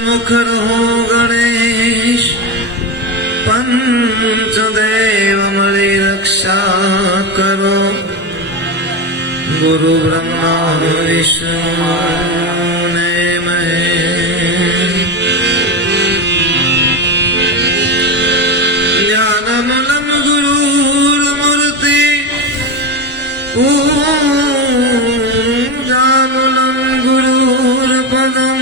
मुखर हो गणेश पंचदेव मरी रक्षा करो। गुरु ब्रह्मा विष्णु ने ज्ञानमूलम गुरुर्मूर्ति पूजामूलम गुरुर्पदम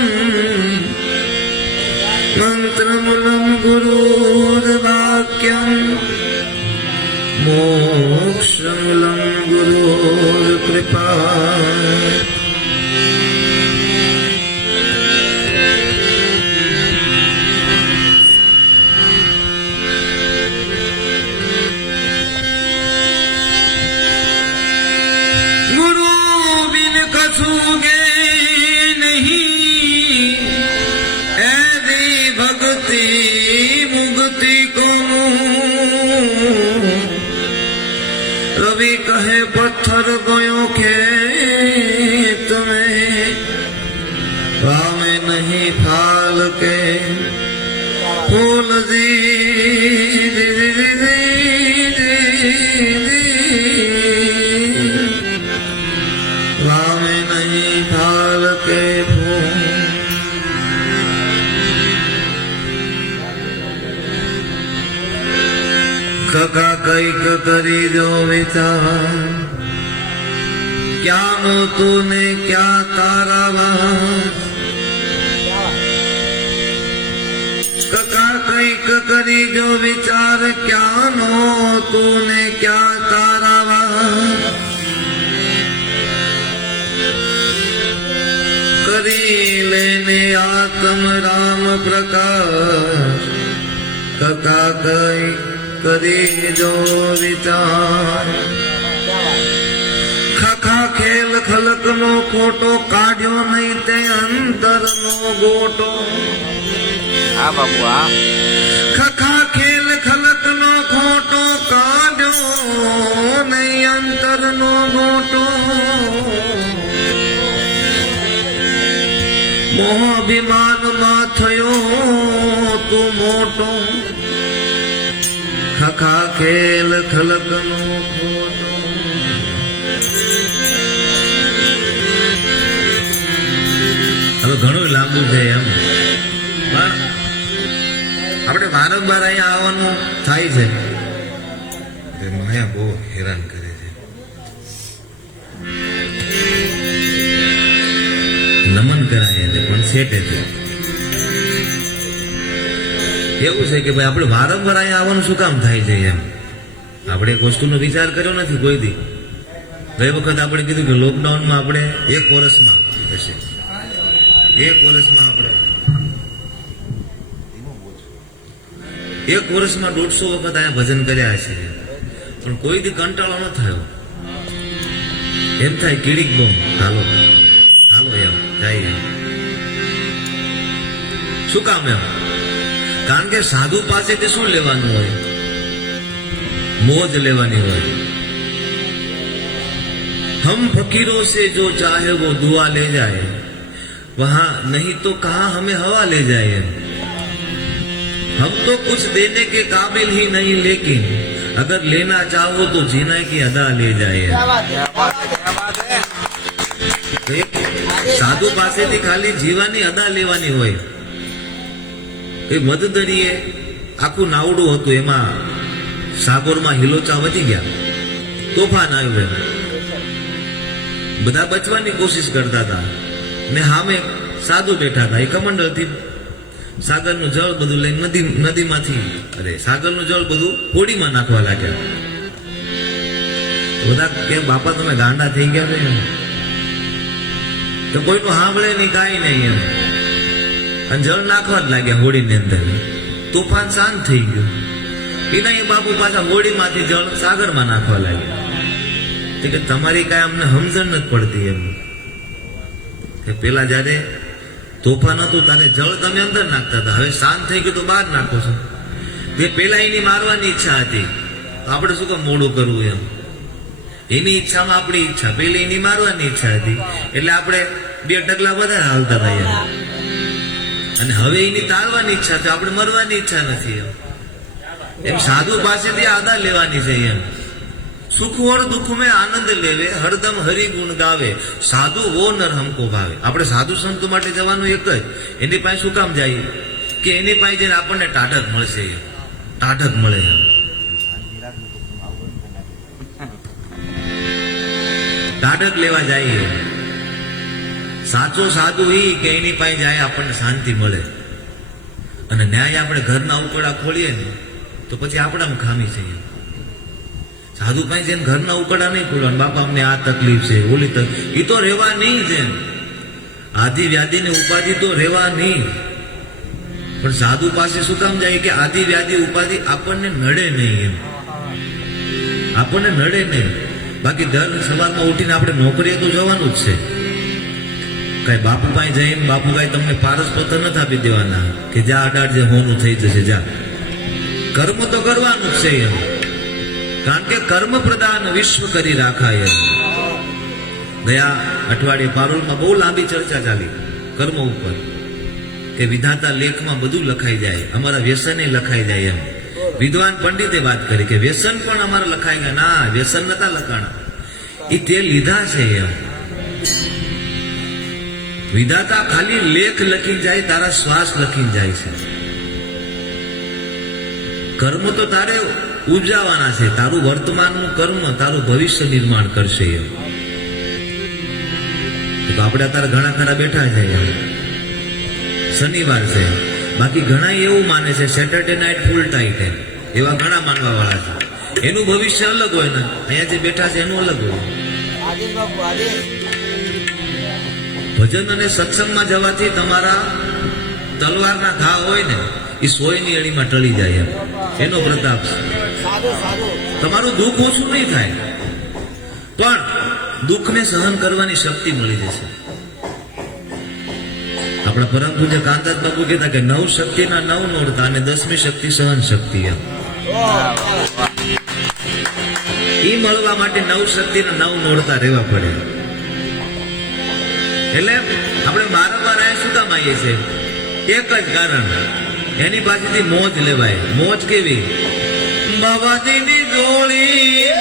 मंत्रमूलम गुरुर्वाक्यम मोक्षमूलम गुरुर्कृपा। गुरु बिन कछुगे नहीं ऐसी भक्ति मुक्ति को। रवि कहे पत्थर गयो खेत में पावे नहीं फाल के फूल जी पावे नहीं फाल के फूल। कका कैक करी जो विचार क्या नो तूने क्या तारा कका कैक करी जो विचार क्या नो तूने क्या तारा करी लेने आत्म राम प्रकाश। कका कैक करी जो विचार खखा खेल खलक नो खोटो काढ़्यो नहीं ते अंतर नो गोटो। खखा खेल खलक नो खोटो काढ़्यो नहीं अंतर नो गोटो। मोह अभिमान मा थयो तू मोटो खखा खेल खलक नो खोटो। હવે ઘણું લાંબુ છે એમ આપણે વારંવાર અહીંયા આવવાનું થાય છે માયા બહુ હેરાન કરે છે. નમન કરાય પણ સેટે છે એવું છે કે ભાઈ આપણે વારંવાર અહીંયા આવવાનું શું કામ થાય છે એમ આપણે એક વસ્તુનો વિચાર કર્યો નથી કોઈ દી. ગઈ વખત આપણે કીધું કે લોકડાઉનમાં આપણે એક વર્ષમાં આપણે 1 વર્ષમાં 150 વખત અહીંયા ભજન કર્યા છે પણ કોઈ દી કંટાળો ન થયો. એમ થાય કીડીક બોમ હાલો હાલો એમ જાય એમ. શું કામ એમ? કારણ કે સાધુ પાસેથી શું લેવાનું હોય? મોજ લેવાની હોય. हम फकीरों से जो चाहे वो दुआ ले जाए वहां नहीं तो कहां हमें हवा ले जाए. हम तो कुछ देने के काबिल ही नहीं लेकिन अगर लेना चाहो तो जीना की अदा ले जाए. साधु पासेથી ખાલી જીવાની અદા લેવાની હોય. એ મધદરીએ આખું નાવડું હતું એમાં સાગરમાં હિલોચા વધી ગયા તોફાન આવ્યું બધા બચવાની કોશિશ કરતા હતા ને સામે સાધુ બેઠા હતા. એ કમંડળથી સાગરનું જળ બધું લઈને નદીમાંથી સાગરનું જળ બધું હોડીમાં નાખવા લાગ્યા. બધા કે બાપા તમે ગાંડા થઈ ગયા છો એમ તો કોઈનું સાંભળે નહીં કાંઈ નહીં એમ અને જળ નાખવા જ લાગ્યા હોડીની અંદર. તોફાન શાંત થઈ ગયું. એના એ બાપુ પાછા હોડીમાંથી જળ સાગરમાં નાખવા લાગ્યા. કે તમારી કાંઈ અમને સમજણ નથી પડતી એમ કે પેલા જયારે તોફાન હતું તારે જળ તમે અંદર નાખતા હતા, હવે શાંત થઈ ગયું તો બહાર નાખો છો. જે પેલા એની મારવાની ઈચ્છા હતી તો આપણે શું કામ મોડું કરવું એમ. એની ઈચ્છામાં આપણી ઈચ્છા, પેલી એની મારવાની ઈચ્છા હતી એટલે આપણે 2 ડગલા વધારે હાલતા હતા એમ. અને હવે એની તારવાની ઈચ્છા છે, આપણે મરવાની ઈચ્છા નથી. એમ સાધુ પાસેથી આદા લેવાની છે. એમ સુખ ઓર દુઃખ મેં આનંદ લેવે, હરદમ હરિ ગુણ ગાવે, સાધુ વો નર હમકો ભાવે. આપણે સાધુ સંતો માટે જવાનું એક જ, એની પાસે શું કામ જાય કે એની પાસે જઈને આપણને ટાઢક મળશે, ટાઢક મળે. ટાઢક લેવા જાય. સાચો સાધુ ઈ કે એની પાસે જાય આપણને શાંતિ મળે. અને ન્યાય આપણે ઘરના ઉકળા ખોલીએ ને તો પછી આપણામાં ખામી છે. સાધુ પાસે જઈને ઘરના ઉકળા નહીં ખોલવાનું, બાપા અમને આ તકલીફ છે, ઓલી તકલીફ, એ તો રહેવા નહીં છે. આદિ વ્યાધિ ને ઉપાધિ તો રહેવા નહીં. પણ સાધુ પાસે શું કામ જાય કે આદિ વ્યાધિ ઉપાધિ આપણને નડે નહીં. એમ આપણને નડે નહીં. બાકી દર સવારમાં ઉઠીને આપણે નોકરીએ તો જવાનું જ છે. કઈ બાપુ પાસે જઈને બાપુ કઈ તમને પારસ પત્ર નથી આપી દેવાના કે જા અડાડ જે હોનું થઈ જશે, જા. કર્મ તો કરવાનું જ છે. એમ કારણ કે કર્મ પ્રદાન વિશ્વ કરી રાખાય. ગયા અઠવાડિયે પારોલમાં બહુ લાંબી ચર્ચા ચાલી કર્મ ઉપર, કે વિધાતા લેખમાં બધું લખાઈ જાય, અમારા વ્યસન લખાઈ જાય. એમ વિદ્વાન પંડિતે વાત કરી કે વ્યસન પણ અમારા લખાઈ ગયા. ના, વ્યસન નતા લખાણા, એ તે લીધા છે. એમ વિધાતા ખાલી લેખ લખી જાય, તારા શ્વાસ લખી જાય છે. કર્મ તો તારે ઉપજાવાના છે. તારું વર્તમાનનું કર્મ તારું ભવિષ્ય નિર્માણ કરશે. એમ તો આપણે અત્યારે ઘણા ખરા બેઠા છે. શનિવાર છે, બાકી ઘણા એવું માને છે સેટરડે નાઇટ ફૂલ ટાઈટ. એવા ઘણા માનવા વાળા છે. એનું ભવિષ્ય અલગ હોય ને, અહીંયા જે બેઠા છે એનું અલગ હોય. ભજન અને સત્સંગમાં જવાથી તમારા તલવારના ઘા હોય ને એ સોયની અણીમાં ટળી જાય. એનો પ્રતાપ છે. તમારું દુઃખ ઓછું નહીં થાય, પણ દુઃખને સહન કરવાની શક્તિ મળી જશે. આપણા પરમ પૂજ્ય કાંતાજ બાપુ કહેતા કે 9 શક્તિના 9 નોરતા અને 10મી શક્તિ સહન શક્તિ. એ મળવા માટે 9 શક્તિના 9 નોરતા રહેવા પડે. એટલે આપણે મારા શું કામ આવીએ છીએ? એક જ કારણ, એની પાસેથી મોજ લેવાય. મોજ કેવી? બાબાજીની ગોળી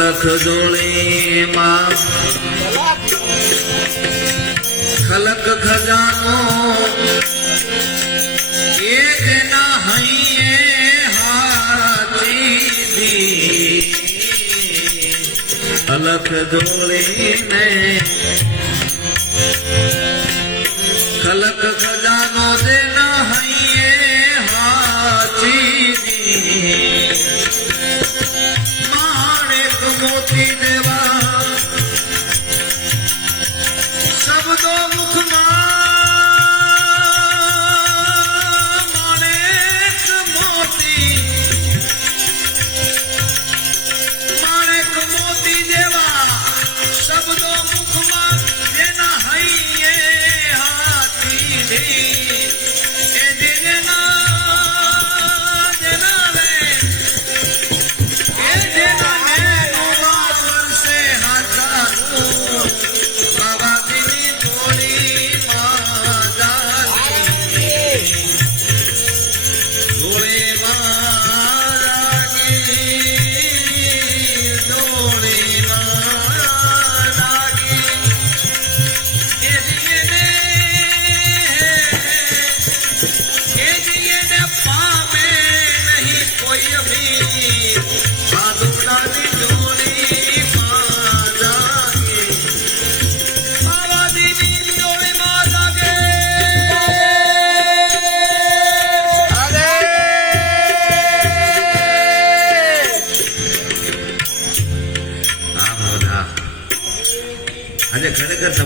લખ જોડે માં ખલક ખજાનો એ જેના હૈયે હાથી અલખ જોડે ને ખલક ખજાનો જેના હૈયે હાથી મોતી દેવા શબ્દો મુખમાં માણેક મોતી દેવા શબ્દો મુખમાં જેના હૈયે હાથી દે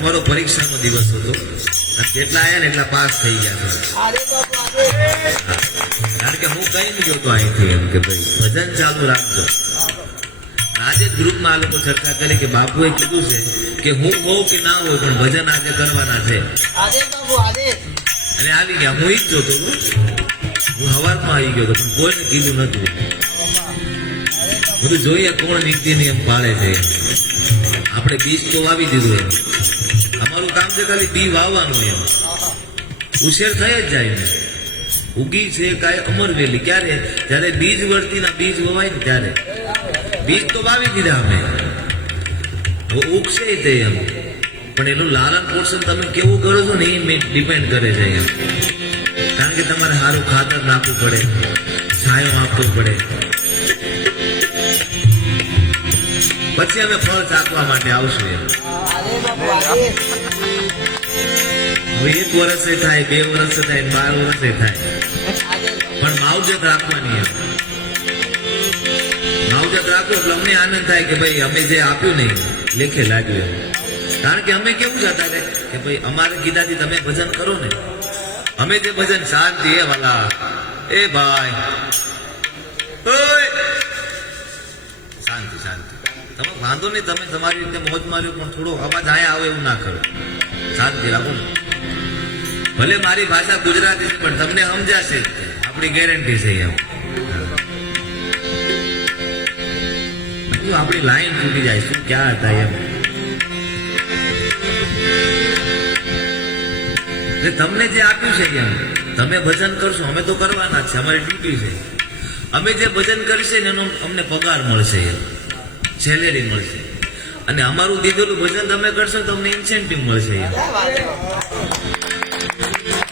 મારો પરીક્ષાનો દિવસ હતો અને જેટલા આવ્યા ને એટલા પાસ થઈ ગયા છે. કારણ કે હું કઈ નહીં જોતો અહીંથી એમ કે ભાઈ ભજન ચાલુ રાખજો. આજે જ ગ્રુપમાં આ લોકો ચર્ચા કરી કે બાપુએ કીધું છે કે હું હોઉં કે ના હોય પણ ભજન આજે કરવાના છે. અને આવી ગયા. હું ઈ જ જોતો હતો. હું હવારમાં આવી ગયો હતો પણ કોઈને કીધું નતું. બધું જોઈએ કોણ નીતિ નિયમ પાળે છે. આપણે બીજ તો વાવી દીધું એમ. અમારું કામ છે ખાલી બી વાવવાનું એમ. ઉછેર થઈ જ જાય ને. ઉગી છે કાંઈ અમરવેલી ક્યારે? જયારે બીજ વર્તીના બીજ વવાય ને ત્યારે. બીજ તો વાવી દીધા અમે. હવે ઉગશે તે એમ. પણ એનું લાલન પોષણ તમે કેવું કરો છો ને એ ડિપેન્ડ કરે છે એમ. કારણ કે તમારે સારું ખાતર નાખવું પડે, છાંયો આપવો પડે, પછી અમે ફળ ચાખવા માટે આવશું એમ. હવે 1 વર્ષે થાય, 2 વર્ષે થાય, 12 વર્ષે થાય, પણ માવજત રાખવાની એમ. માવજત રાખો એટલે અમને આનંદ થાય કે ભાઈ અમે જે આપ્યું નહીં લેખે લાગ્યું એમ. કારણ કે અમે કેવું જતા રહે કે ભાઈ અમારે કીધાથી તમે ભજન કરો ને. અમે જે ભજન શાંતિ એ વાલા એ ભાઈ શાંતિ શાંતિ તમે વાંધો નહીં, તમે તમારી રીતે મોજ માર્યો પણ થોડો અવાજ આયા આવે એવું ના કરો. શાંતિ રાખો ને. ભલે મારી ભાષા ગુજરાતી છે પણ તમને સમજાશે આપણી ગેરંટી છે એમ. આપણી લાઈન તૂટી જાય શું ક્યાં હતા એમ. તમને જે આપ્યું છે એમ તમે ભજન કરશો. અમે તો કરવાના જ છે, અમારી ડ્યુટી છે. અમે જે ભજન કરીશે ને એનો અમને પગાર મળશે એમ, સેલેરી મળશે. અને અમારું દીધેલું ભજન તમે કરશો તો અમને ઇન્સેન્ટિવ મળશે એમ.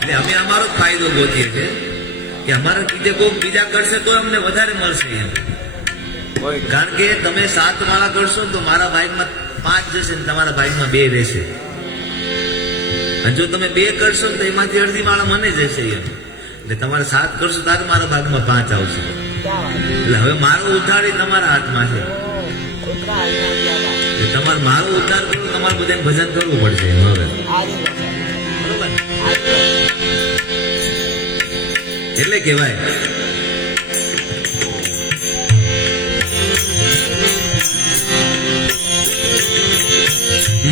એટલે અમે અમારો જ ફાયદો ગોતીએ છીએ કે અમારા કીધે કોઈ બીજા કરશે તો અમને વધારે મળશે એમ. કારણ કે તમે 7 માળા કરશો તો મારા ભાગમાં 5 જશે ને તમારા ભાગમાં 2 રહેશે. અને જો તમે 2 કરશો તો એમાંથી અડધી માળા મને જશે એમ. એટલે તમારે 7 કરશો ત્યારે મારા ભાગમાં 5 આવશે. એટલે હવે મારો ઉદ્ધાર તમારા હાથમાં છે. તમારે મારો ઉદ્ધાર કરવો તમારે બધાને ભજન કરવું પડશે હવે. બરોબર? એટલે કહેવાય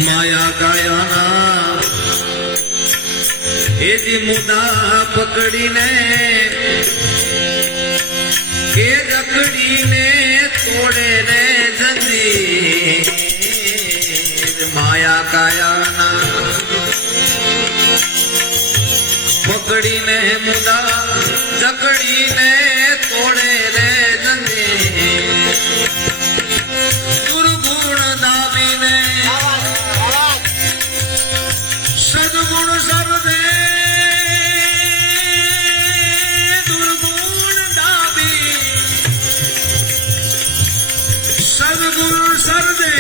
માયા કાયાના એ જે મુદ્દા પકડીને કે જકડીને તોડે ને જંજીર. માયા કાયાના પકડીને મુદ્દા જકડીને તોડે રે જંજીર. દુર્ગુણ દાબીને સદગુણ સર્વે સદગુરુ સર્વે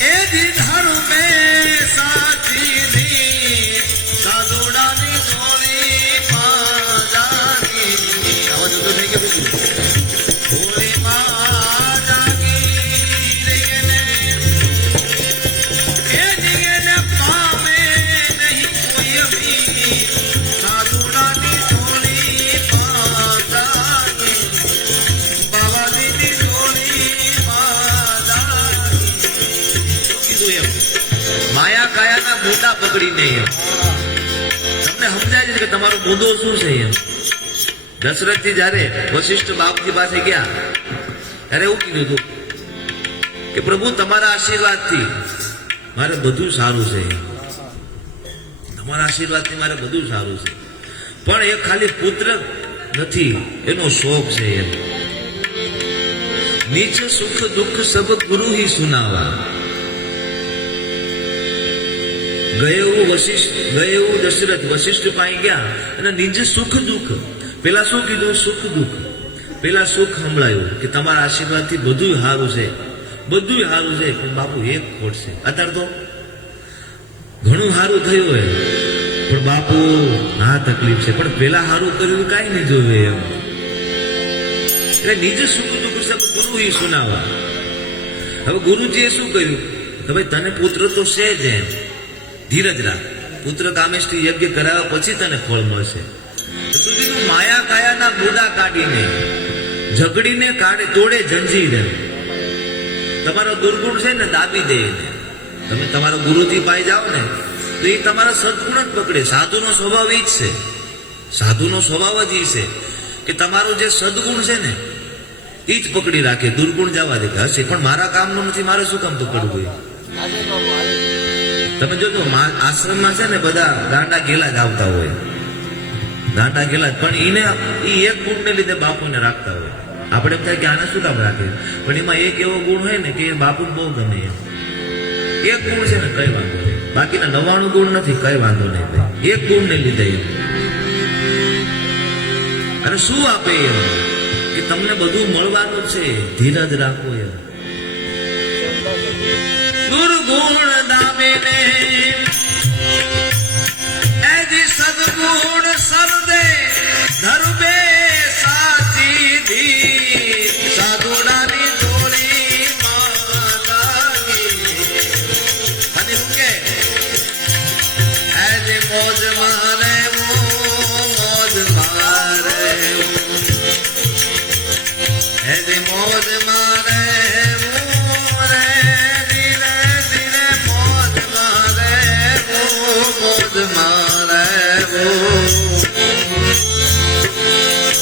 એ ધર્મ મેં સાચી દી સાધુડાની જોડી પાજાની. આવાજ તો થઈ ગયો ભોળી માજાની રહીને એ જીગેને પામે નહીં કોઈ અમી સાધુડાની જોડી પાજાની. માયા કાયાના મોટા પકડીને એમ તમને સમજાય છે કે તમારો મુદ્દો શું છે એમ. દશરથજી જયારે વશિષ્ઠ બાપજી પાસે ગયા ત્યારે એવું કીધું હતું કે પ્રભુ તમારા આશીર્વાદથી મારે બધું સારું છે. તમારા આશીર્વાદથી મારે બધું સારું છે. પણ એ ખાલી પુત્ર નથી, એનો શોખ છે એમ. નીચ સુખ દુઃખ સબ ગુરુ હી સુનાવા. ગયું દશરથ વશિષ્ઠ પાસે ગયા અને નિજ સુખ દુઃખ. પેલા શું કીધું? સુખ દુઃખ. પેલા સુખ સંભળાયું કે તમારા આશીર્વાદથી બધું સારું છે, બધું સારું છે. પણ બાપુ એક ખોટ છે. અત્યારે તો ઘણું સારું થયું હોય પણ બાપુ આ તકલીફ છે. પણ પેલા સારું કર્યું કાંઈ નહીં જોયું એમ. એટલે નિજ સુખ દુઃખ સબ ગુરુ હી સુનાવા. હવે ગુરુજીએ શું કર્યું? કે ભાઈ તને પુત્ર તો છે જ એમ, ધીરજ રાખ, પુત્ર કામેષ્ટી યજ્ઞ કરાવ્યા પછી તને ફળ મળશે. સુધી માયા કાયાના ગોદા કાઢીને ઝઘડીને કાઢે તોડે જંજીર. તમારો દુર્ગુણ છે ને દાબી દે. તમે તમારા ગુરુથી પાઈ જાઓ ને તો એ તમારા સદગુણ જ પકડે. સાધુનો સ્વભાવ એ જ છે, સાધુનો સ્વભાવ જ એ છે કે તમારું જે સદગુણ છે ને એ જ પકડી રાખે, દુર્ગુણ જવા દે. હશે પણ મારા કામનું નથી, મારે શું કામ પકડવું? તમે જોજો આશ્રમમાં છે ને બધા ગાંડા ગેલા જ આવતા હોય, ગાંડા ગેલા, પણ એને એક ગુણને લીધે બાપુને રાખતા હોય. આપણે એમ થાય કે આને શું કામ રાખે, પણ એમાં એક એવો ગુણ હોય ને કે બાપુ બહુ ગમે. એક ગુણ છે ને કઈ વાંધો નહીં, બાકીના 99 ગુણ નથી, કઈ વાંધો નહીં ભાઈ, એક ગુણ ને લીધે. અને શું આપે એમ કે તમને બધું મળવાનું છે, ધીરજ રાખો એમ. દુર્ગુણ દામીને એજી સદગુણ સરદે ધર્મે સાચી ધી સાધુડાની જોડી માગી. અને હું કે એજી મોજ મારે મોજ મારે, એજી મોજ મારે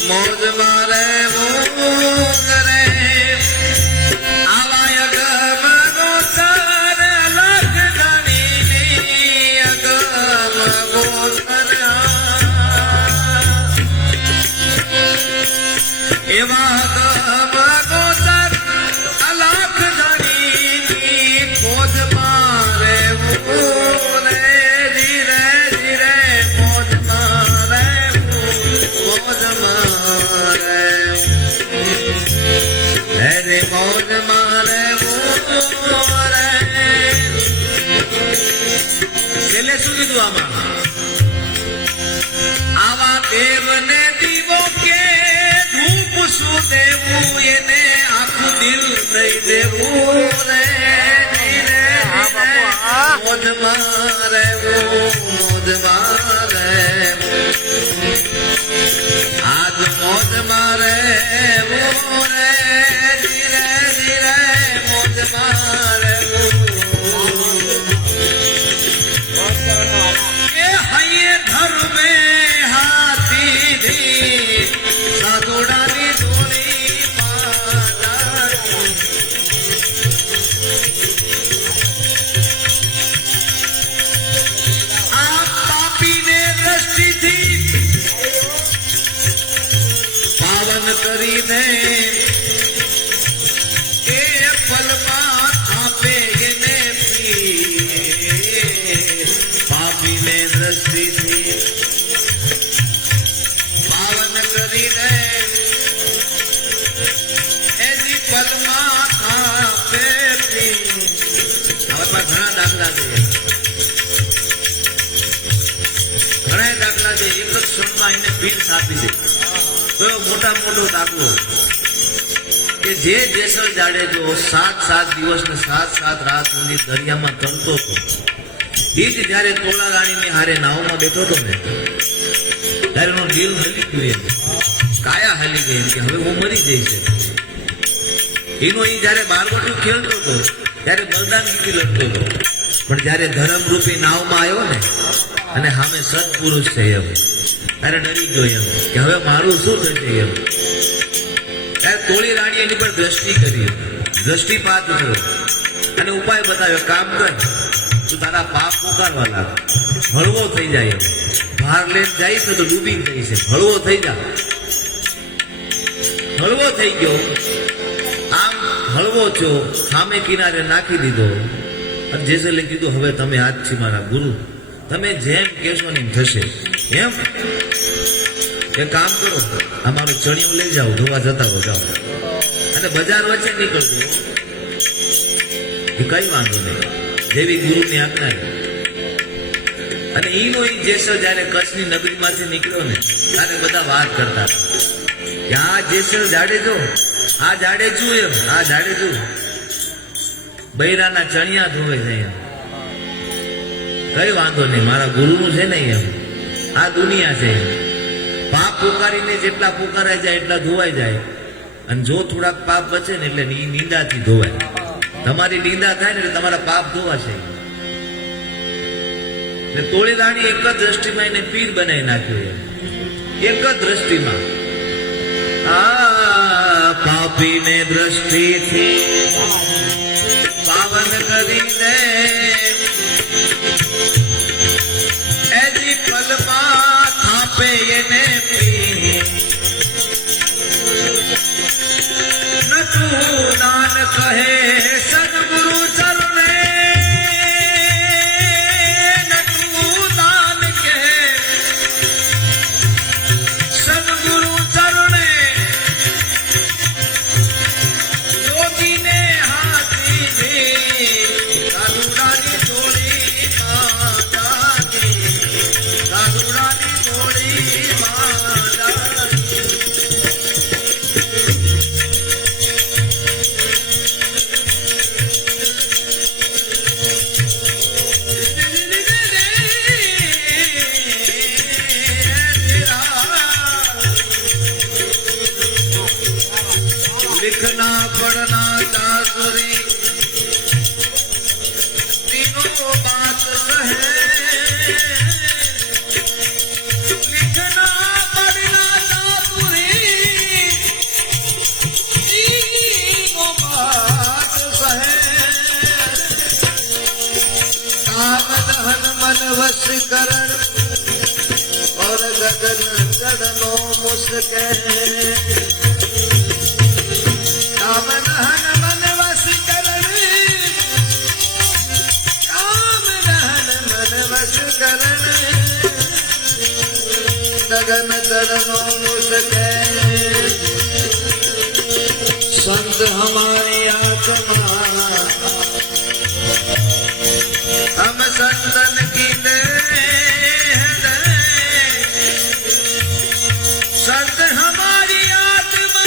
મોજ મારે રે આવાય ગમનો તાર લગની અગમ એવા ગમ ગોતર અલખ ધણી મોજ મારે રે ધીરે ધીરે મોજ મારે મોજ મારે રે મોજ મારે મોરે. છેલ્લે શું કીધું આમાં? આવા દેવને દીવો કે ધૂપ શું દેવું, એને આખું દિલ દઈ દેવું રે ધીરે મોજ મારે મોજ મારે આજ મોજ મારે રે ધીરે ધીરે મોજ મારે. એ હૈયે ધર્મે હાથી ધી સાધુડાની ધૂણી માતા. આ પાપીને દ્રષ્ટિથી પાવન કરીને એ ફલમાં આપે એને પાપીને દ્રષ્ટિથી પાવન કરીને એની ફલમાં આપે. હવે ઘણા દાખલા છે, ઘણા દાખલા છે. એક જ ક્ષણમાં એને પીન્સ આપી દે. કયો મોટા મોટો દાખલો કે જે જેસલ જાડેજો 7 દિવસ ને 7 રાત સુધી દરિયામાં તરતો હતો, એ જ જયારે તોલા રાણીની હારે નાવમાં બેઠો હતો ને ત્યારે એનો દિલ હલી ગયું, કાયા હલી ગઈ કે હવે હું મરી જઈશ. એનો એ જયારે બારવટું ખેલતો હતો ત્યારે બલદાનગીરી લડતો હતો, પણ જયારે ધર્મરૂપી નાવમાં આવ્યો ને અને સામે સત્પુરુષ છે એમ, ત્યારે ડરી ગયો એમ કે હવે મારું શું થશે એમ. ત્યારે તોળી રાણી એની પર દ્રષ્ટિ કરી, દ્રષ્ટિપાત થયો અને ઉપાય બતાવ્યો. કામ કર, તું તારા પાપ પુકારવા લાગ, હળવો થઈ જાય એમ. બહાર લઈને જઈશ ને તો ડૂબી જઈશ, હળવો થઈ જા. હળવો થઈ ગયો, આમ હળવો થયો, સામે કિનારે નાખી દીધો. અને જેસલે કીધું હવે તમે આજ છે મારા ગુરુ, તમે જેમ કહેશો ને એમ થશે. એમ એ કામ કરો, અમારું ચણિયું લઈ જાઓ, ધોવા જતા હો જાઓ, અને બજાર વચ્ચે નીકળજો, કઈ વાંધો નહીં, જેવી ગુરુની આજ્ઞા. અને ઈનો ઈ જેસલ જયારે કચ્છની નગરીમાંથી નીકળ્યો ને ત્યારે બધા વાત કરતા કે આ જેસલ જાડેજો, આ જાડેજુ એમ, આ જાડેજુ બૈરાના ચણિયા ધોવે છે એમ. કઈ વાંધો નહીં, મારા ગુરુનું છે ને એમ. આ દુનિયા છે. પાપ પોકારીને જેટલા પોકારાય જાય એટલા ધોવાઈ જાય, અને જો થોડાક પાપ બચે ને એટલે નિંદાથી ધોવાય. તમારી નિંદા થાય ને એટલે તમારા પાપ ધોવાશે. તોળી રાણી એક જ દ્રષ્ટિમાં એને પીર બનાવી નાખ્યો. એક જ દ્રષ્ટિમાં આ પાપીને દ્રષ્ટિથી પાવન કરી દે, એજી પલમાં થાપે એને પી. નટુ દાન કહે સદગુરુ ચરણે, નટુ દાન કહે સદગુરુ ચરણે, યોગીને હાથી દે કાલુડાની થોડી માદાની, કાલુડાની થોડી માદાની. लिखना पढ़ना दासुरी तीनों बात कहे, लिखना पढ़ना दासुरी तीनों बात कहे. काम दहन मन वश करण और गगन चढ़नो मुस्के. काम दहन मन वश करण, काम दहन मन वश करण, गगन चढ़नो मुस्के. संत हमारी आत्मा हम संतन की दे, संत हमारी आत्मा,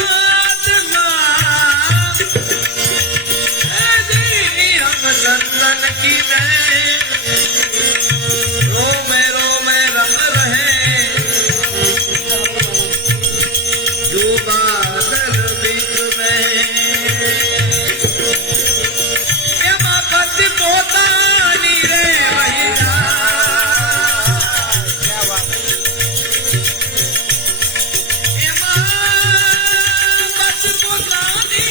हम संतन की दे. रोमे रोमे रम रहे जो बादल बीच में, एमा पति पोतानी रे भैया, एमा पति पोतानी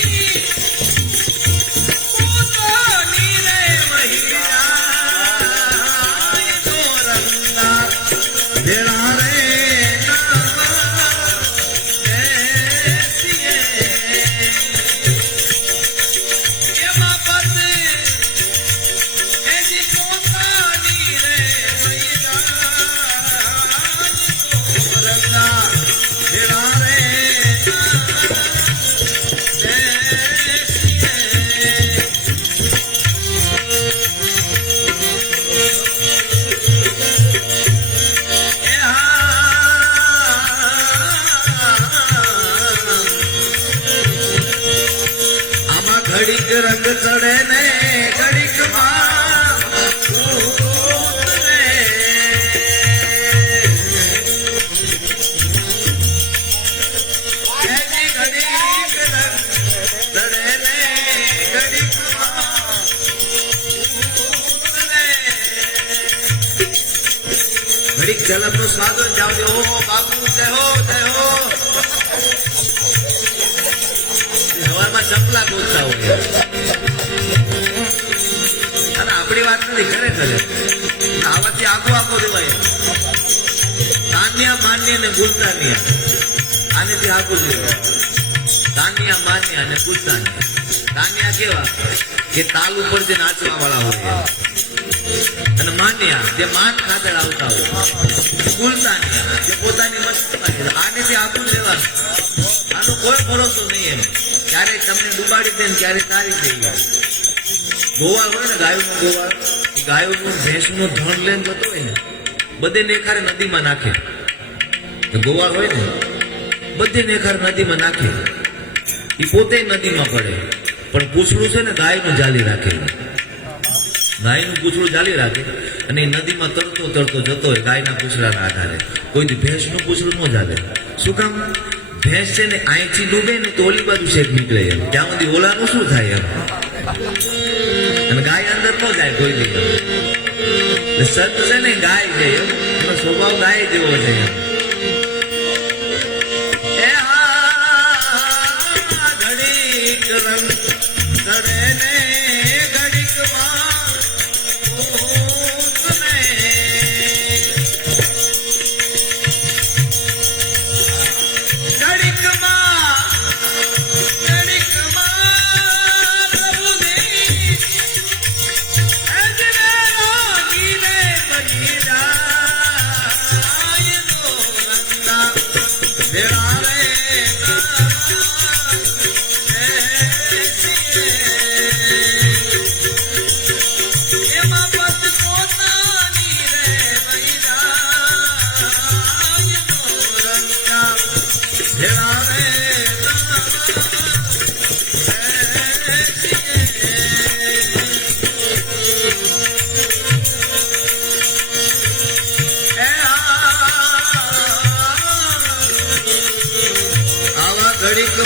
ઘડીક રંગ ચડે ને ઘડીક માં ઉતરે. ઘડીક રંગ ચડે ને ઘડીક માં ઉતરે. ઘડીક જલમ નો સ્વાદ જાવ દે. ઓ બાપુ જય હો જય હો. હવામાં ચપલા ગોતતા હોય અને આપણી વાત નથી ખરેખર. આવાથી આખો આખો દેવાય. તાન્યા માન્ય ને ગુલતાનિયા, આનેથી આખું દેવાય. તાન્યા માન્ય અને ગુલતાનિયા. તાન્યા કેવા કે તાલ ઉપર જે નાચવા વાળા હોય, અને માન્યા જે માન ખાતર આવતા હોય. ગુલતાનિયા જે પોતાની મસ્ત. આનેથી આખું લેવાનું. આનો કોઈ ભરોસો નહીં એમ. ક્યારેક તમને ડુબાડી દે ને ક્યારેક તારી દે. ગોવાળ હોય ને, ગાયોનો ગોવાળ, એ ગાયોનું ભેંસનું ધણ લઈને જતો હોય ને, બધે નેખારે નદીમાં નાખે. ગોવાળ હોય ને બધે નેખારે નદીમાં નાખે. એ પોતે નદીમાં પડે. પણ પૂછડું છે ને ગાયનું જાલી રાખેલું, ગાયનું પૂછડું જાલી રાખે અને એ નદીમાં તરતો તરતો જતો હોય ગાયના પૂછડાના આધારે. કોઈ ભેંસનું પૂછડું ન જાલે. શું કામ? ભેંસ છે ને અહીંથી ડૂબે ને તો ઓલી બાજુ શેક નીકળે એમ, ત્યાં સુધી ઓલાનું શું થાય એમ, અને ગાય અંદર ન જાય કોઈ દી. સત છે ને ગાય છે એમ, એનો સ્વભાવ ગાય જેવો છે એમ. ઘડીક રંગ ચડે ને ઘડીક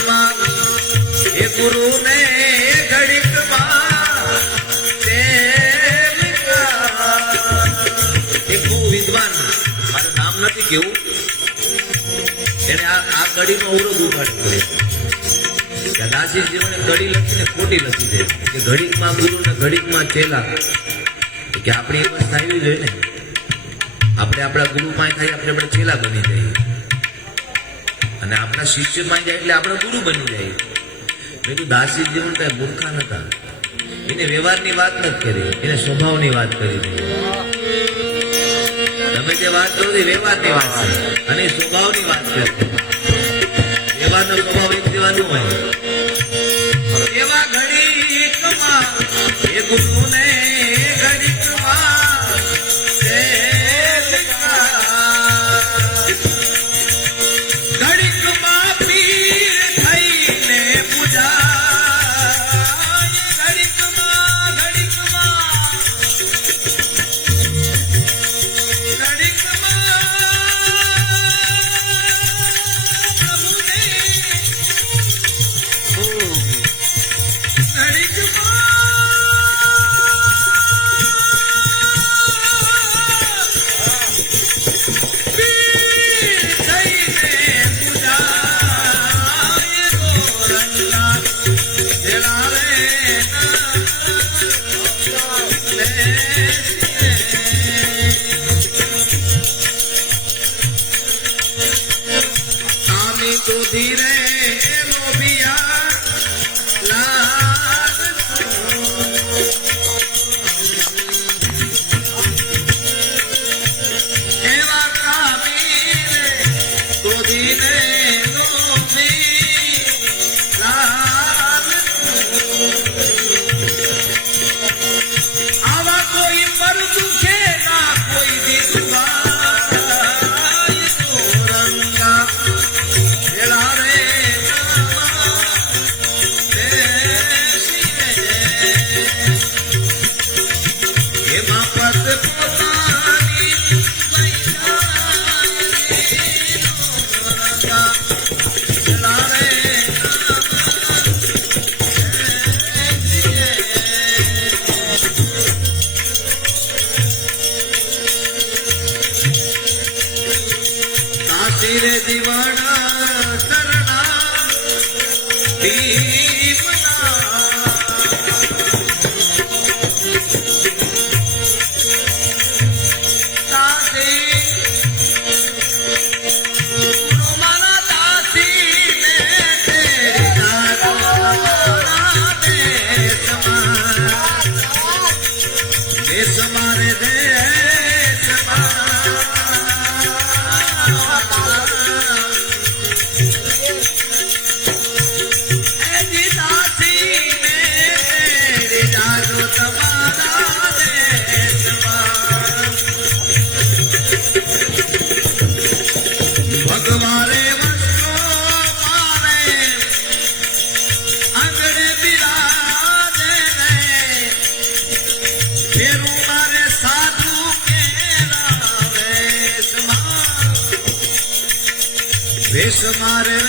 માં એ ગુરુ ને ઘડીક એક બહુ વિદ્વાન, મારું નામ નથી કેવું, એને આ કડીનો અવરોધ ઉપાડી કર્યો. દાસી જીવને કડી લખીને ખોટી લખી દે કે ઘડીકમાં ગુરુ ને ઘડીકમાં ચેલા. કે આપણી અવસ્થા આવી જોઈએ ને, આપણે આપણા ગુરુ માં થાય આપણે આપણા ચેલા બની જઈએ, અને આપણા શિષ્ય માં જાય એટલે આપણે ગુરુ બની જાય. મેં તો દાસી જીવન કઈ મૂર્ખા નતા, એને વ્યવહારની વાત નથી કરી, એને સ્વભાવની વાત કરી. તમે જે વાત કરો છો વ્યવહારની વાત છે, અને સ્વભાવની વાત કરી. વ્યવહારનો સ્વભાવ એક જેવા ન હોય. એવા ઘડીકમાં એ ગુરુને ઘડીકમાં ઘડીકમાં પીર થઈને પૂજા, ઘડીકમાં ઘડીકમાં તો ધીરે લોભિયા લાગ એવા કામીને તો ધીરે લોભી લાગ આવા કોઈ પર દુખે ના કોઈ દીધું રે દીવાના શરણા ભીમના દાસી મારા દાસી ને તેરી દાસના દેશ મારે દેશ देश मारे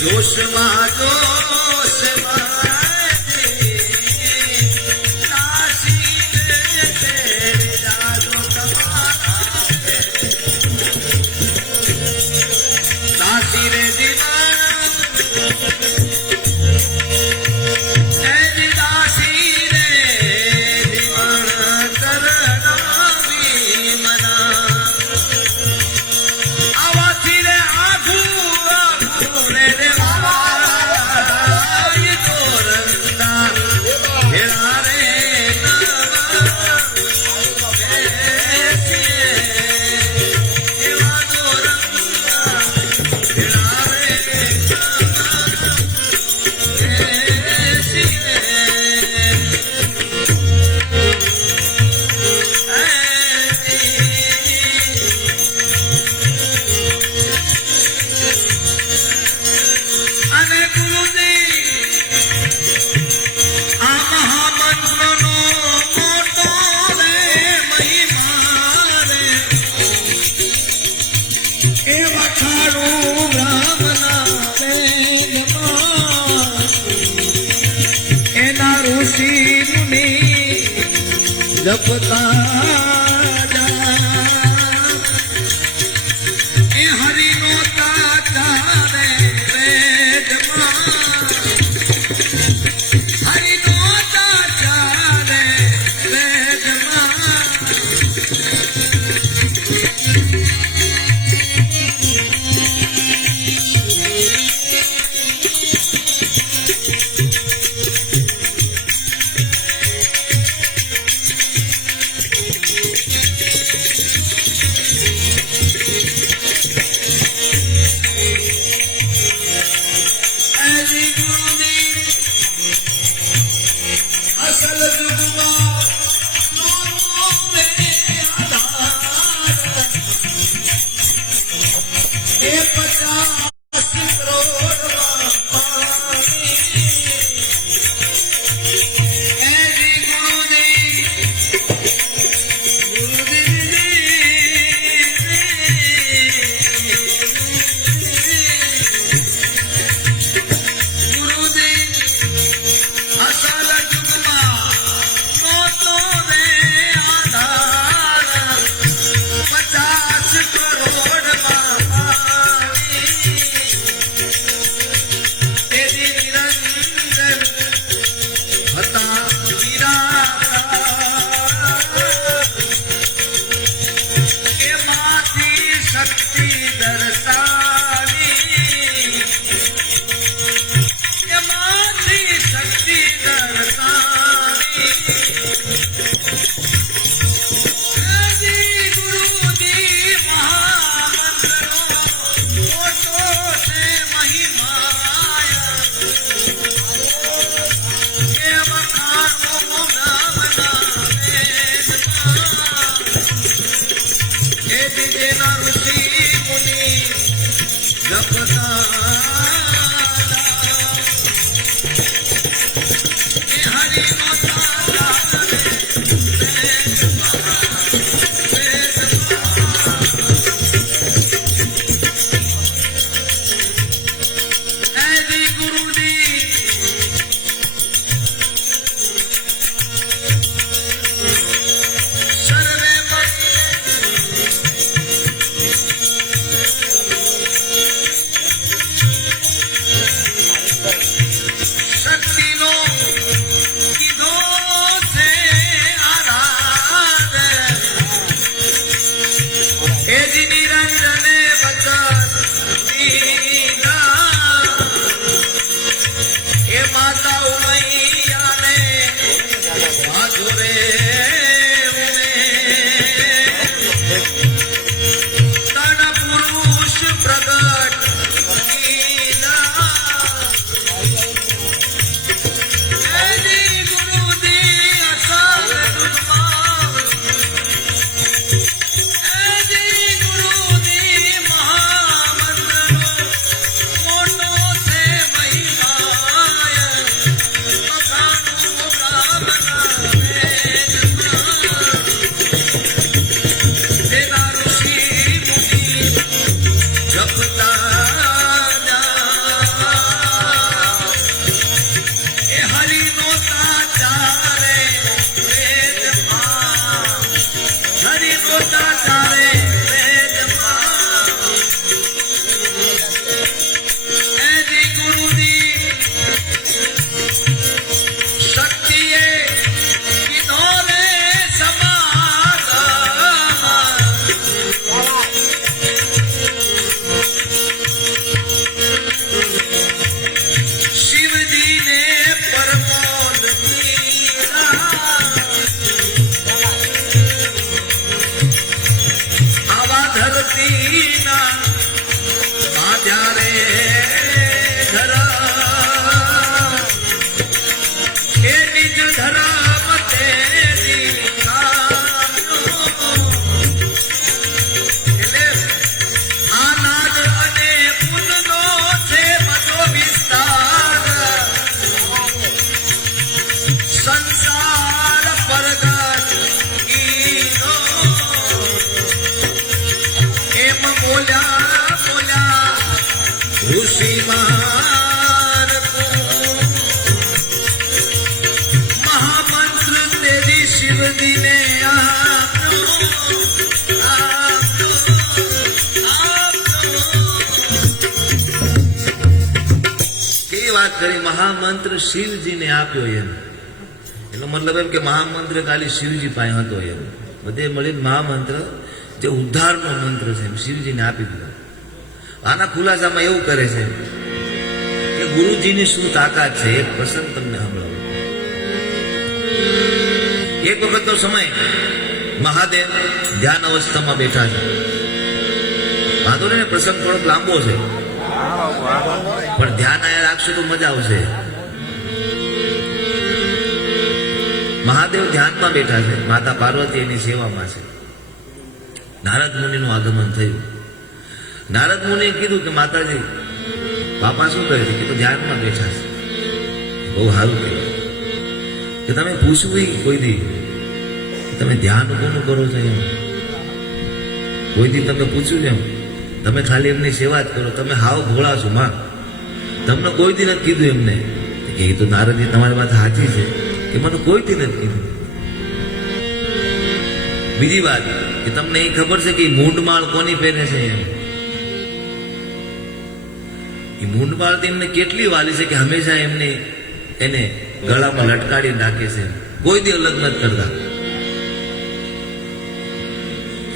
जोश जपता हरि नोता चारे वेदमा हरि नोता चारे वेदमा सर्वे बीमार को महामंत्र तेरी शिव जी ने કેવી વાત કરી, મહામંત્ર શિવજીને આપ્યો એમ. એનો મતલબ એમ કે મહામંત્ર ખાલી શિવજી પાસે હતો એમ. બધે મળીને મહામંત્ર જે ઉદ્ધારનો મંત્ર છે એમ શિવજીને આપી દીધો. આના ખુલાસામાં એવું કરે છે કે ગુરુજીની શું તાકાત છે. એક પ્રસંગ તમને સાંભળાવું. એક વખતનો સમય મહાદેવ ધ્યાન અવસ્થામાં બેઠા છે. વાંધો ને પ્રસંગ થોડોક લાંબો છે પણ ધ્યાન આયા રાખશો તો મજા આવશે. મહાદેવ ધ્યાનમાં બેઠા છે, માતા પાર્વતી એની સેવામાં છે. નારદ મુનિનું આગમન થયું. નારદ મુનિએ કીધું કે માતાજી બાપા શું કરે છે? કે ધ્યાનમાં બેઠા છે. બહુ સારું કહેવાય કે તમે પૂછવું કોઈ દી તમે ધ્યાન કોનું કરો છો એમ. કોઈ દી તમે પૂછ્યું એમ? તમે ખાલી એમની સેવા જ કરો. તમે હાવ ભોળા છો માં. તમને કોઈ દી નથી કીધું એમને કે એ તો નારદજી તમારી વાત સાચી છે કે મને કોઈ દી નથી કીધું. બીજી વાત કે તમને એ ખબર છે કે મૂંડમાળ કોની પહેરે છે એમ. એ મૂંડમાળ એમને કેટલી વાલી છે કે હંમેશા એમને એને ગળામાં લટકાડી નાખે છે. કોઈ દી અલગ નથી કરતા.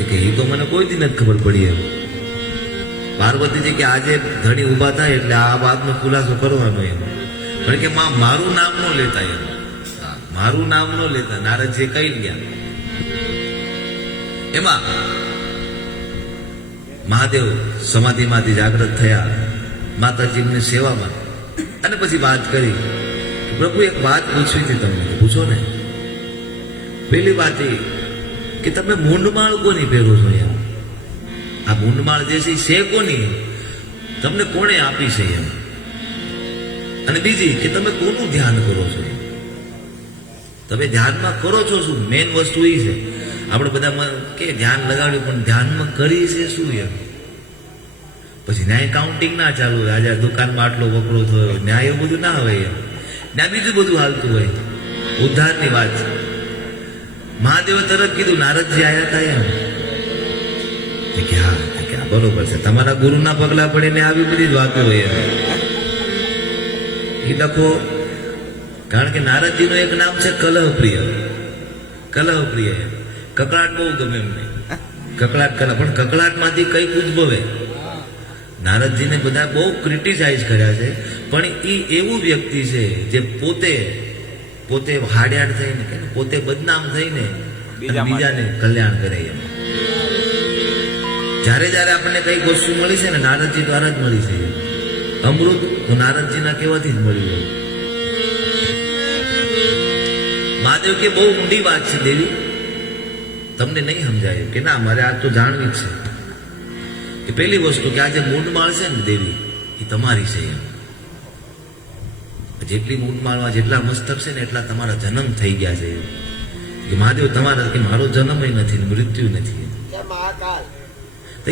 કે એ તો મને કોઈ દી નથી ખબર પડી એમ. પાર્વતીજી કે આજે ધણી ઉભા થાય એટલે આ વાતનો ખુલાસો કરવાનો એમ. પણ કે માં મારું નામ ન લેતા એમ. મારું નામ ન લેતા. નારદજી કઈ ગયા. એમાં મહાદેવ સમાધિમાંથી જાગૃત થયા માતાજીની સેવામાં અને પછી વાત કરી પ્રભુ એક વાત પૂછવી હતી તમને. પૂછો ને. પેલી વાત એ કે તમે મૂંડમાળ કોની પહેરો છો એમ. આ મૂંડમાળ જે છે કોની? તમને કોણે આપી છે એમ. અને બીજી કે તમે કોનું ધ્યાન કરો છો? તમે ધ્યાનમાં કરો છો શું? મેઇન વસ્તુ એ છે. આપણે બધા કે ધ્યાન લગાડ્યું પણ ધ્યાનમાં કરી છે શું એમ. પછી ન્યાય કાઉન્ટિંગ ના ચાલુ હોય. આજે દુકાનમાં આટલો વકરો થયો ન્યાય એવું બધું ના હોય એમ. ત્યાં બીજું બધું હાલતું હોય. ઉદ્ધારની વાત છે. મહાદેવે તરત કીધું નારદજી આવ્યા હતા એમ. કે હા બરોબર છે. તમારા ગુરુના પગલા પડીને આવી બધી જ વાતો હોય એમ. એ લખો. કારણ કે નારદજીનું એક નામ છે કલહપ્રિય. કલહપ્રિય એમ. કકળાટ બહુ ગમે એમને. કકળાટ કરે પણ કકળાટમાંથી કઈક ઉદ્ભવે. નારદજીને બધા બહુ ક્રિટિસાઇઝ કર્યા છે પણ એ એવું વ્યક્તિ છે જે પોતે હાડ્યાડ થઈને કે પોતે બદનામ થઈને બીજાને કલ્યાણ કરે એમ. જ્યારે જ્યારે આપણને કઈક વસ્તુ મળી છે ને નારદજી દ્વારા જ મળી છે. અમૃત તો નારદજીના કહેવાથી જ મળ્યું હોય. મહાદેવ કે બહુ ઊંડી વાત છે દેવી, તમને નહીં સમજાય કે ના મારે આ તો જાણવી જ છે. કે પેલી વસ્તુ કે આ જે મૂંડમાળ છે ને દેવી એ તમારી છે એમ. જેટલી મૂંડમાળમાં જેટલા મસ્તક છે ને એટલા તમારા જન્મ થઈ ગયા છે એમ. કે મહાદેવ તમારા કે મારો જન્મ નથી મૃત્યુ નથી.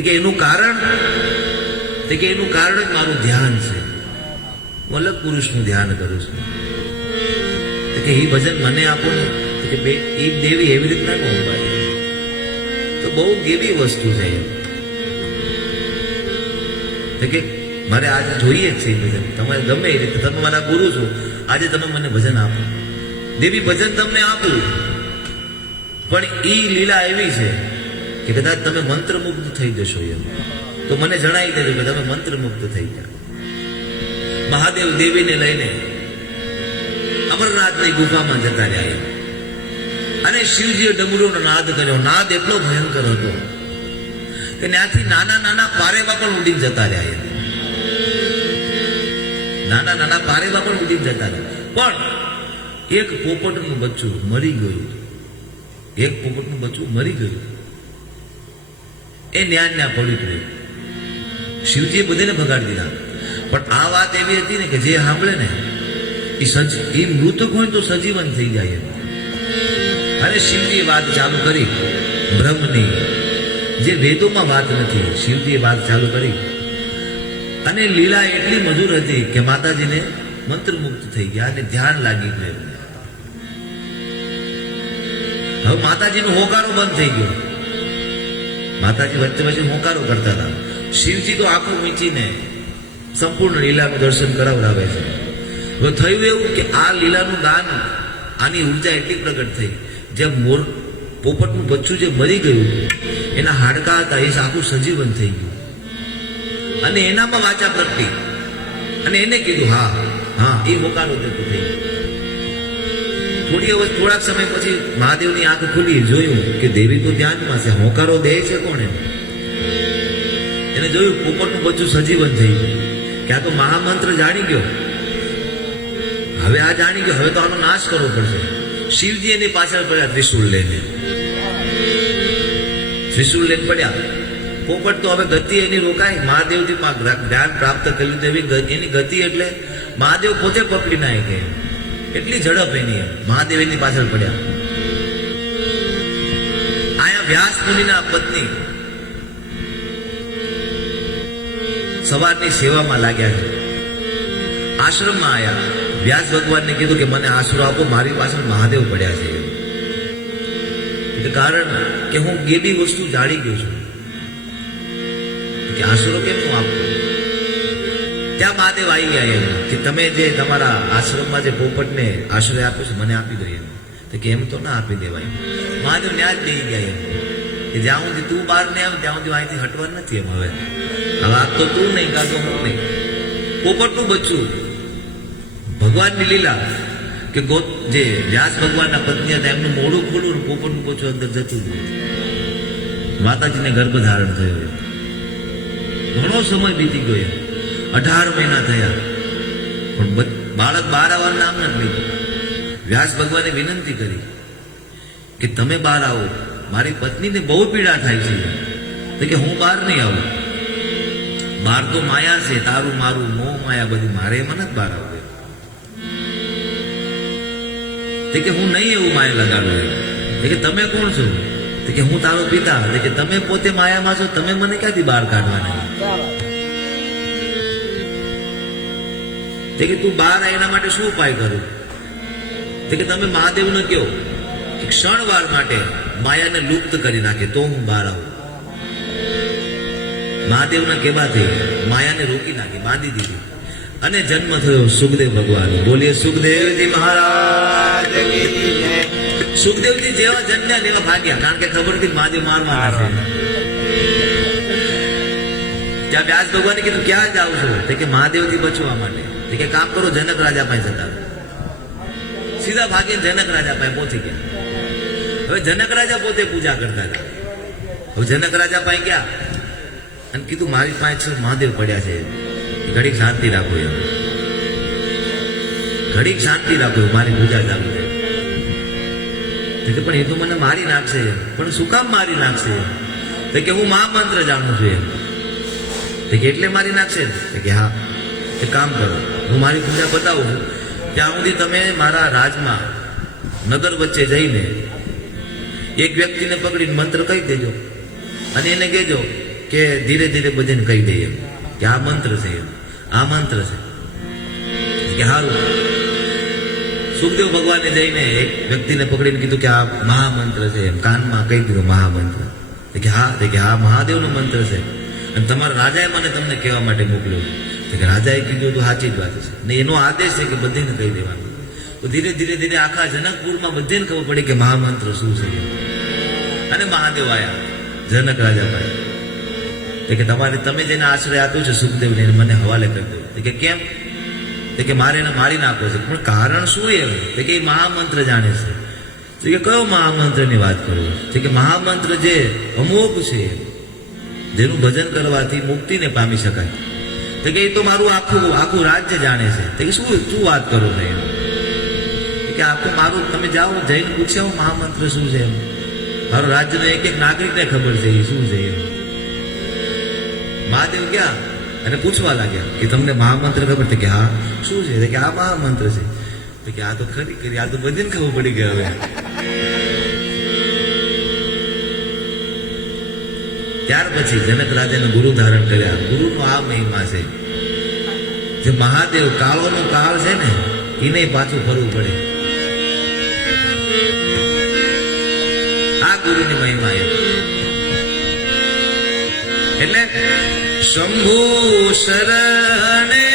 કે એનું કારણ કે એનું કારણ જ મારું ધ્યાન છે. હું અલગ પુરુષનું ધ્યાન કરું છું. કે એ ભજન મને આપો ને કે એ દેવી એવી રીતના ન હોય. તો બહુ ગેવી વસ્તુ છે એમ. કે મારે આજે જોઈએ જ છે ભજન. તમારે ગમે એ રીતે તમે મારા ગુરુ છો. આજે તમે મને ભજન આપો દેવી. ભજન તમને આપું પણ એ લીલા એવી છે કે કદાચ તમે મંત્રમુગ્ધ થઈ જશો એમ. તો મને જણાવી દેજો કે તમે મંત્રમુગ્ધ થઈ ગયા. મહાદેવ દેવીને લઈને અમરનાથની ગુફામાં જતા રહ્યા અને શિવજીએ ડમરૂનો નાદ કર્યો. નાદ એટલો ભયંકર હતો કે ત્યાંથી નાના નાના પારેવા પણ ઉડીને જતા રહ્યા. નાના નાના પારેવા પણ ઉડીને જતા રહ્યા. પણ એક પોપટનું બચ્ચું મરી ગયું. એક પોપટનું બચ્ચું મરી ગયું. એ ન્યા પડી પડ્યું. શિવજીએ બધાને ભગાડી દીધા. પણ આ વાત એવી હતી ને કે જે સાંભળે ને એ મૃતક હોય તો સજીવન થઈ જાય. અને શિવજીએ વાત ચાલુ કરી બ્રહ્મની, જે વેદોમાં વાત નથી. શિવજીએ વાત ચાલુ કરી અને લીલા એટલી મધુર હતી કે માતાજીને મંત્રમુગ્ધ થઈ ગયા અને ધ્યાન લાગી ગયું. હવે માતાજીનો હોકારો બંધ થઈ ગયો. માતાજી વચ્ચે વચ્ચે હોકારો કરતા હતા. શિવજી તો આંખો મીચીને સંપૂર્ણ લીલાનું દર્શન કરાવડાવે છે. હવે થયું એવું કે આ લીલાનું દાન, આની ઉર્જા એટલી પ્રગટ થઈ, જે મોર પોપટનું બચ્ચું જે મરી ગયું એના હાડકા હતા એ આખું સજીવન થઈ ગયું અને એનામાં વાચા પ્રગટી અને એને કીધું હા હા એ હોકારો દેતું થઈ ગયું. થોડાક સમય પછી મહાદેવની આંખ ખુલી, જોયું કે દેવી તો ધ્યાનમાં છે, હોકારો દે છે કોને? એને જોયું પોપટનું બચ્ચું સજીવન થઈ ગયું કે આ તો મહામંત્ર જાણી ગયો. હવે આ જાણી ગયો, હવે તો આનો નાશ કરવો પડશે. શિવજી એની પાછળ પડ્યા ત્રિશુળ લઈને. ત્રિશુળ લઈને પડ્યા. પોપટ તો હવે ગતિ એની રોકાય. મહાદેવથી જ્ઞાન પ્રાપ્ત કર્યું તેવી એની ગતિ એટલે મહાદેવ પોતે પકડી નાખે એટલી ઝડપ એની. મહાદેવ એની પાછળ પડ્યા. આયા વ્યાસ મુનિના પત્ની સવારની સેવામાં લાગ્યા છે. આશ્રમમાં આવ્યા. વ્યાસ ભગવાનને કીધું કે મને આશરો આપો, મારી પાછળ મહાદેવ પડ્યા છે. કારણ કે હું ગેડી વસ્તુ જાણી ગયો છું કે આશરો કેમ હું આપું. ત્યાં મહાદેવ આવી ગયા એમ કે તમે જે તમારા આશ્રમમાં જે પોપટને આશ્રય આપ્યો છે મને આપી દો એમ. તો કે એમ તો ના આપી દેવાય. મહાદેવ ન્યા જ લઈ ગયા એમ કે જ્યાં સુધી તું બહાર નહીં આવે ત્યાં સુધી અહીંથી હટવાનું નથી એમ. હવે આ તો તું નહીં, કાં તો હું નહીં. પોપટનું બચ્ચું ભગવાનની લીલા કે જે વ્યાસ ભગવાનના પત્ની હતા એમનું મોઢું ખુલ્લું, પોપટનું બચ્ચું અંદર જતું હતું. માતાજીને ગર્ભ ધારણ થયો. ઘણો સમય બીતી ગયો, 18 મહિના થયા, પણ બાળક બહાર આવવાનું નામ નથી લીધું. વ્યાસ ભગવાને વિનંતી કરી કે તમે બહાર આવો, મારી પત્નીને બહુ પીડા થાય છે. તો કે હું બહાર નહીં આવું, બહાર તો માયા છે, તારું મારું મોહ માયા બધી, મારે એમાં નથી બહાર આવવું. કે હું નહીં એવું માયા લગાડું. કે તમે કોણ છો? કે હું તારો પિતા. કે તમે પોતે માયામાં છો, તમે મને ક્યાંથી બહાર કાઢવાના? કે તું બહાર એના માટે શું ઉપાય કરું? કે તમે મહાદેવને કહો કે ક્ષણવાર માટે માયાને લુપ્ત કરી નાખે તો હું બહાર આવું. મહાદેવના કહેવાથી માયાને રોકી નાખી, બાંધી દીધી અને જન્મ થયો સુખદેવ ભગવાન. બોલીએ સુખદેવજી મહારાજ. સુખદેવજી જેવા જન્મ્યા એવા ભાગ્યા, કારણ કે ખબર હતી મહાદેવ મારવાના છે. ત્યાં વ્યાસ ભગવાને કીધું ક્યાં જાવ છો? કે મહાદેવથી બચવા માટે. કે કામ કરો, જનક રાજા પાસે જતા. સીધા ભાગીને જનક રાજા પાસે પહોંચી ગયા. હવે જનક રાજા પોતે પૂજા કરતા હતા. હવે જનક રાજા પાસે ગયા અને કીધું મારી પાસે મહાદેવ પડ્યા છે, ઘડીક શાંતિ રાખો એમ. ઘડીક શાંતિ રાખો, મારી પૂજા ચાલુ છે. પણ એ તો મને મારી નાખશે. પણ શું કામ મારી નાખશે? કે હું મહામંત્ર જાણું છું એમ. કે એટલે મારી નાખશે? કે હા, એક કામ કરો, હું મારી પૂજા બતાવું છું, ત્યાં સુધી તમે મારા રાજમાં નગર વચ્ચે જઈને એક વ્યક્તિને પકડીને મંત્ર કહી દેજો અને એને કહેજો કે ધીરે ધીરે બધાને કહી દઈએ કે આ મંત્ર છે, આ મંત્ર છે. કે હારું. સુખદેવ ભગવાને જઈને એક વ્યક્તિને પકડીને કીધું કે આ મહામંત્ર છે, એમ કાનમાં કહી દીધું મહામંત્ર. કે હા મહાદેવનો મંત્ર છે અને તમારા રાજાએ મને તમને કહેવા માટે મોકલ્યો. કે રાજાએ કીધું તો સાચી જ વાત છે ને એનો આદેશ છે કે બધાને કહી દેવાનું. તો ધીરે ધીરે ધીરે આખા જનકપુરમાં બધાને ખબર પડી કે મહામંત્ર શું છે. અને મહાદેવ આવ્યા જનક રાજા પાસે. કે તમે જેને આશ્રય આપ્યો છે સુખદેવને એને મને હવાલે કરી દો. કે કેમ? કે મારે એને મારી નાખવો છે. પણ કારણ શું એમ? કે એ મહામંત્ર જાણે છે. કે કયો મહામંત્રની વાત કરું? કે મહામંત્ર જે અમોઘ છે, જેનું ભજન કરવાથી મુક્તિને પામી શકાય. કે એ તો મારું આખું રાજ્ય જાણે છે. કે શું વાત કરો છો એમ? કે આખું મારું, તમે જાઓ જઈને પૂછ્યા મહામંત્ર શું છે એમ. મારું રાજ્યનો એક એક નાગરિકને ખબર છે એ શું છે એમ. મહાદેવ ગયા અને પૂછવા લાગ્યા કે તમને મહામંત્ર ખબર છે? કે હા. શું છે? કે આ મહામંત્ર છે. કે આ તો ખરી કરી, આ તો બધાને ખબર પડી ગઈ. હવે ત્યાર પછી જનક રાજાને ગુરુ ધારણ કર્યા. ગુરુનો આ મહિમા છે જે મહાદેવ કાળોનું કાળ છે ને એને પાછું ફરવું પડે. આ ગુરુની મહિમા એમ. એટલે શંભુ શરણે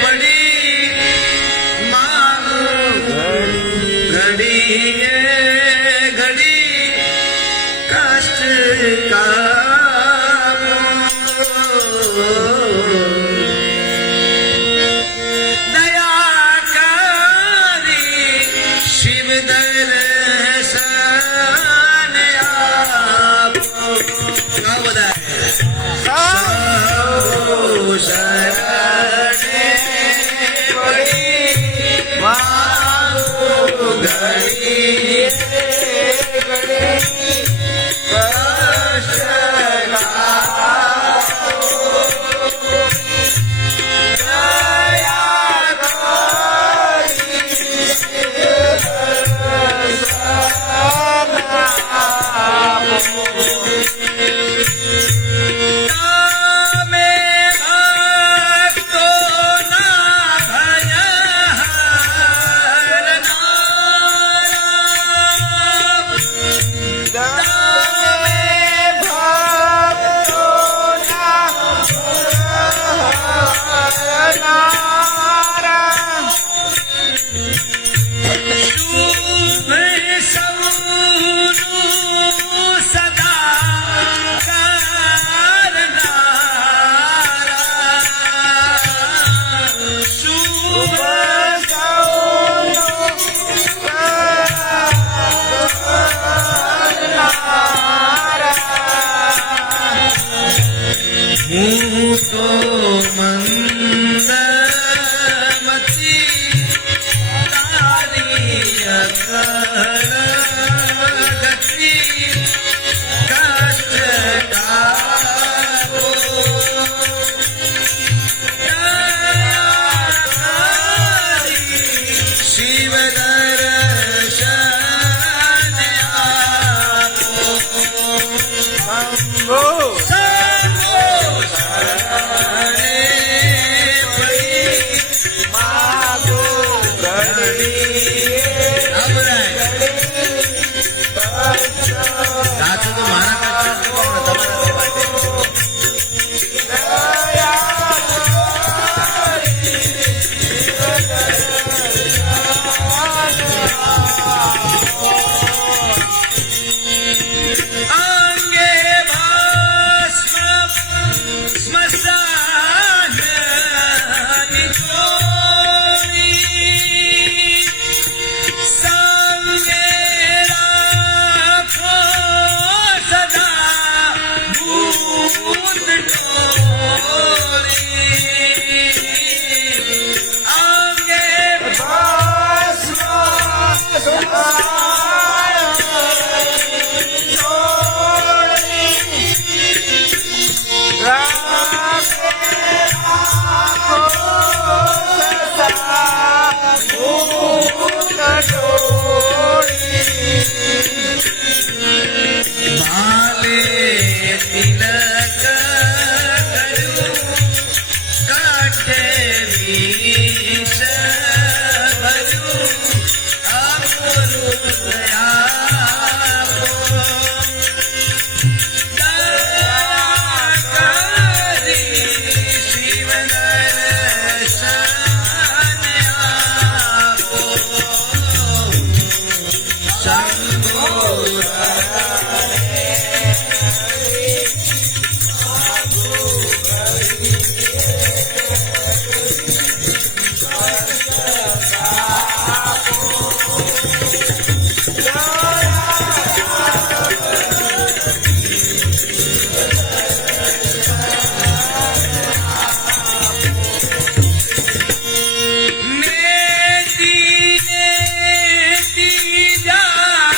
પડી માનું ઘડી ઘડી કષ્ટ દયા કરી શિવ દર્શન આપો. બધા શરણે પડી મારું ઘડી ઘડી હું તો મંદમતી તારી અકળ ગતિ કષ્ટ કાપો. શિવ દર્શન આપો. સાચું તો મારા અંગે ભસ્મ સ્મશાન સંગે રાખો સદા ભૂત ટોળી. અંગે ભસ્મ ભાલે તિલક કર્યું કાંઠે વિષ ભર્યું અમૃત આપો. દયા કરી શિવ દર્શન આપો. શંભો નેતી નેતી જા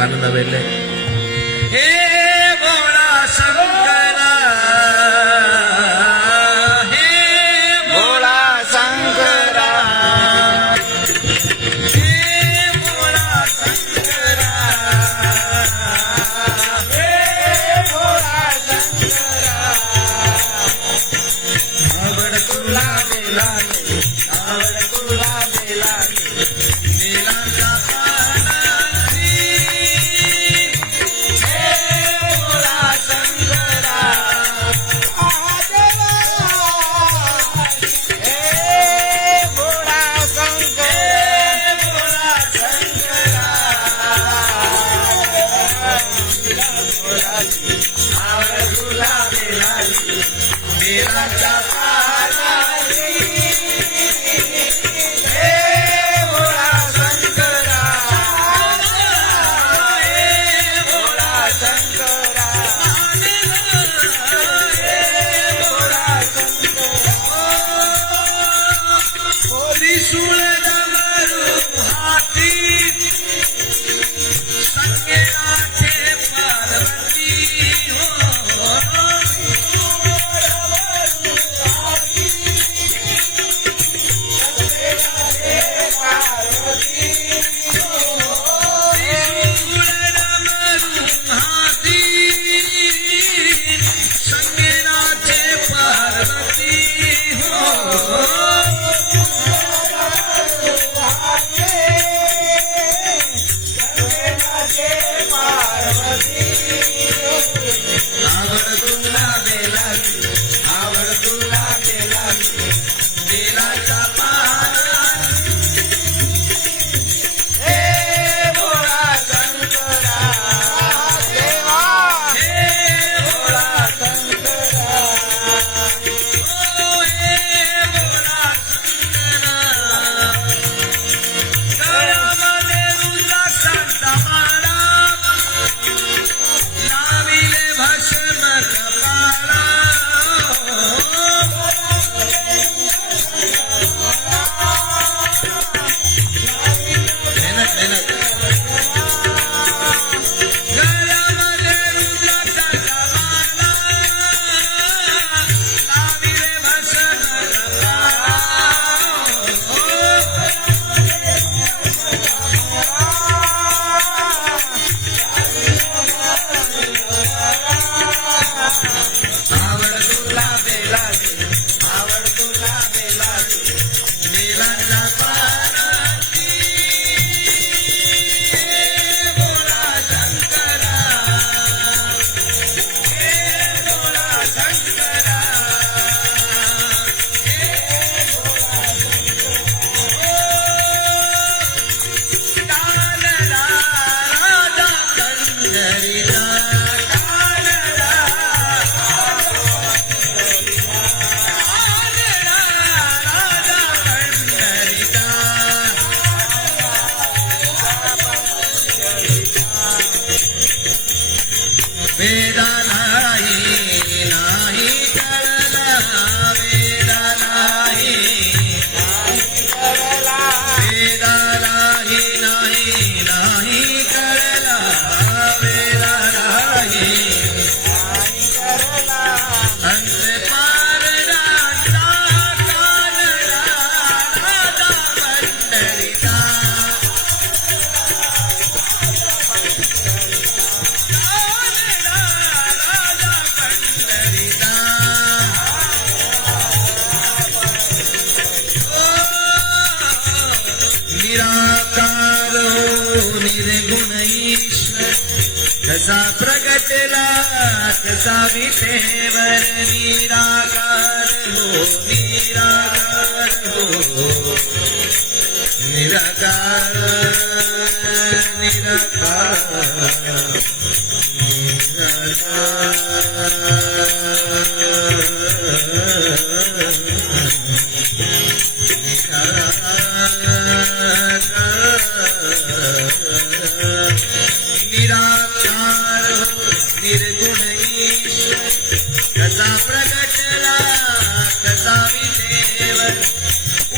આનંદ આવે એટલે હે ભોળા શંકરા, હે ભોળા શંકરા, હે ભોળા શંકરા, હે ભોળા શંકરા, આવડ કુલા બેલા, આવડ કુલા બેલા, બેલા वेदा नाही नाही कळला वेदा नाही वेदा नाही नाही नाही कळला वेदा नाही अंत पार राजा कानडा राजा पंढरीचा निराकार हो निर्गुण ईश्वर कसा प्रगटला कसा विटेवर निराकार हो निराकार हो निराकार निराकार निर्गुण ईश्वर कसा प्रगटला कसा विटेवर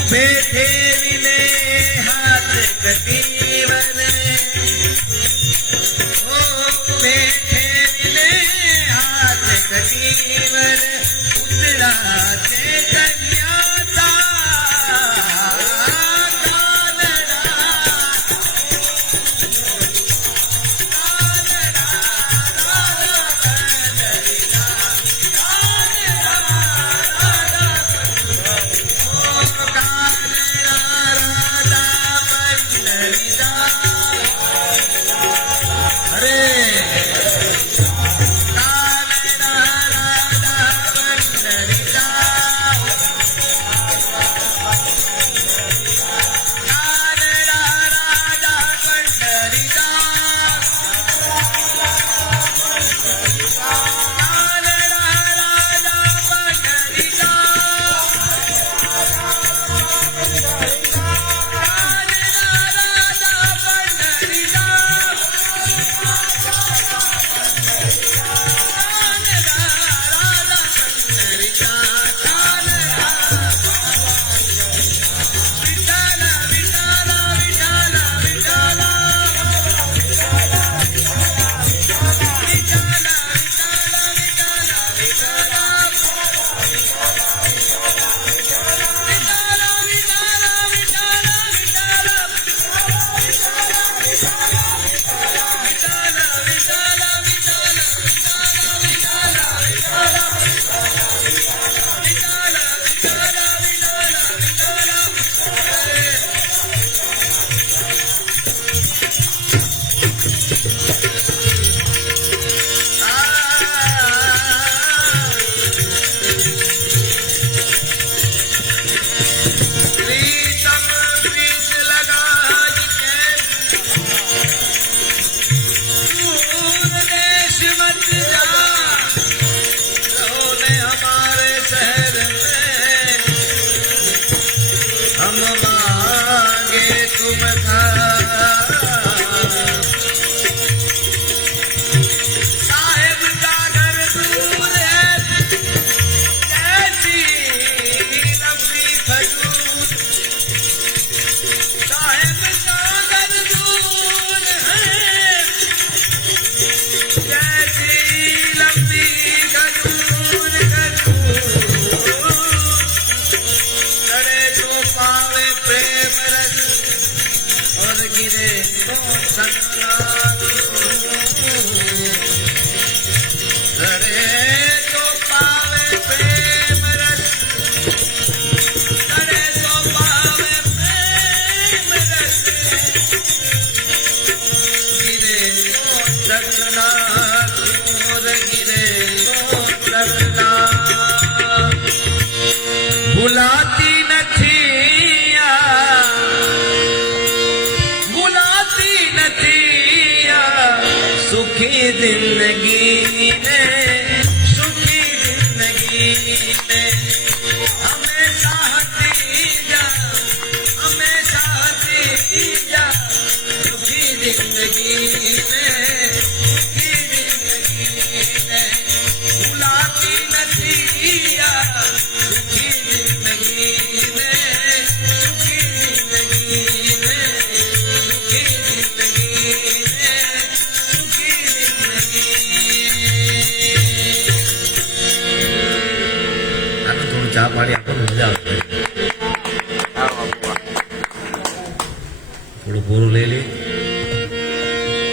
उभे ठेविले हात कटीवर उभे ठेविले हात कटीवर उतरा ते कन्याचा भुलाती નથી सुखी जिंदगी में हमेशा हंसी जा सुखी जिंदगी में